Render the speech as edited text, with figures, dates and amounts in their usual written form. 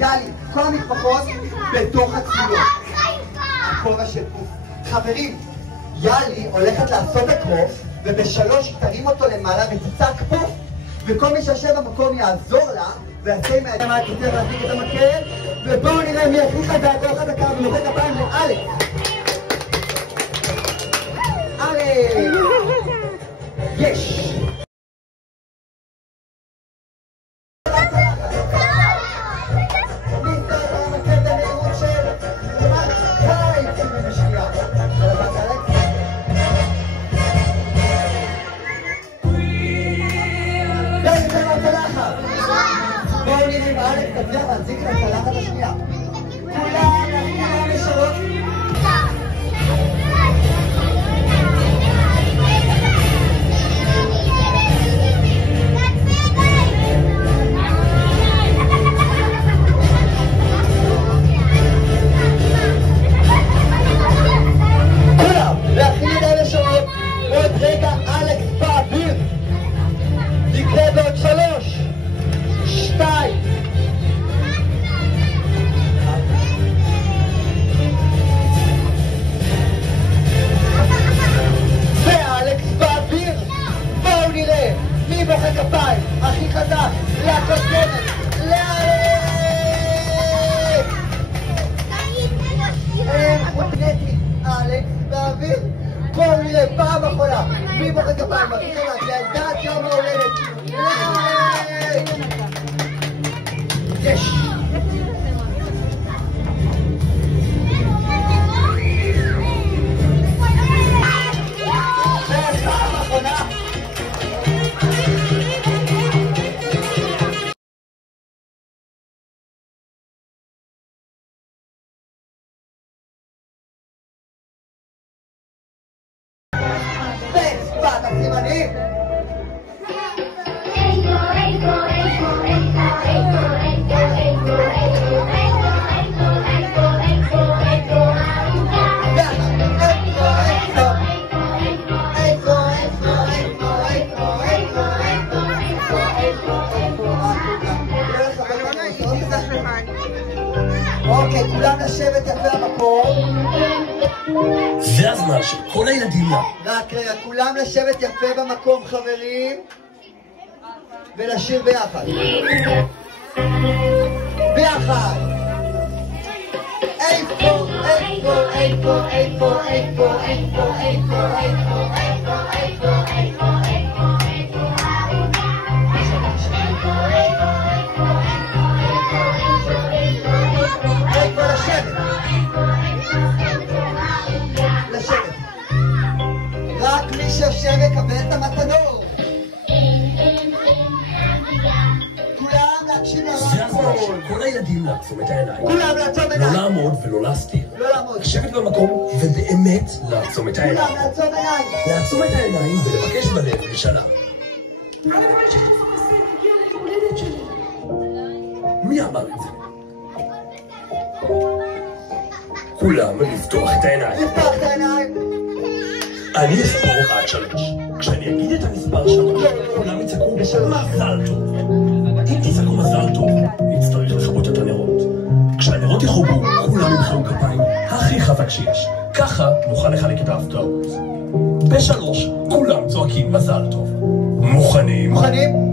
גלי, כל המטפחות בתוך התפילות. הכובע של פוף. חברים, יאלי הולכת לעשות אקרוף, ובשלוש תרים אותו למעלה ותצעק פוף, וכל מי שיושב במקום יעזור לה, ויעשה עם הידיים עד יותר להזיק את המקל, ובואו נראה מי הכי חזק, כל חזקה, ומוחא כפיים לאלכס. אלכס! יש! בואו נראה אם אלכס תצליח להזיק את הצלחת השנייה. כולם לשרות. כולם, להכין ידיים לשרות. עוד רגע אלכס באוויר. יקרה בעוד 3, 2. ואלכס באוויר. בואו נראה מי מוחא כפיים הכי חזק לקודמת. לאלכס! אין חוטנטי. אלכס באוויר. בואו נראה פעם אחרונה מי מוחא כפיים הכי חזק לילדת יום ההולדת. יש! פעם אחרונה. ושפת הסימנים. אוקיי, כולם לשבת יפה במקום. זה הזמן של כל הילדים לה. רק רגע, כולם לשבת יפה במקום, חברים. ולשיר ביחד. ביחד. איפה, איפה, איפה, איפה, איפה, איפה, איפה, איפה, איפה, איפה, לשבת. רק מי שיושב יקבל את המתנות. כולם להקשיב לרמקול. זה הזמן של כל הילדים לעצום את העיניים. כולם לעצום עיניים. לא לעמוד ולא להסתיר. לא לעמוד. לשבת במקום ובאמת לעצום את העיניים. כולם לעצום עיניים. לעצום את העיניים ולבקש בלב משאלה. מי אמר את זה? כולם לפתוח את העיניים. לפתוח את העיניים. אני אספור עד 3. כשאני אגיד את המספר 3, כולם יצעקו מזל טוב. אם תצעקו מזל טוב, נצטרך לכבות את הנרות. כשהנרות יחובו, כולם ימחאו כפיים הכי חזק שיש. ככה נוכל לחלק את ההפתעות. ב3, כולם צועקים מזל טוב. מוכנים? מוכנים?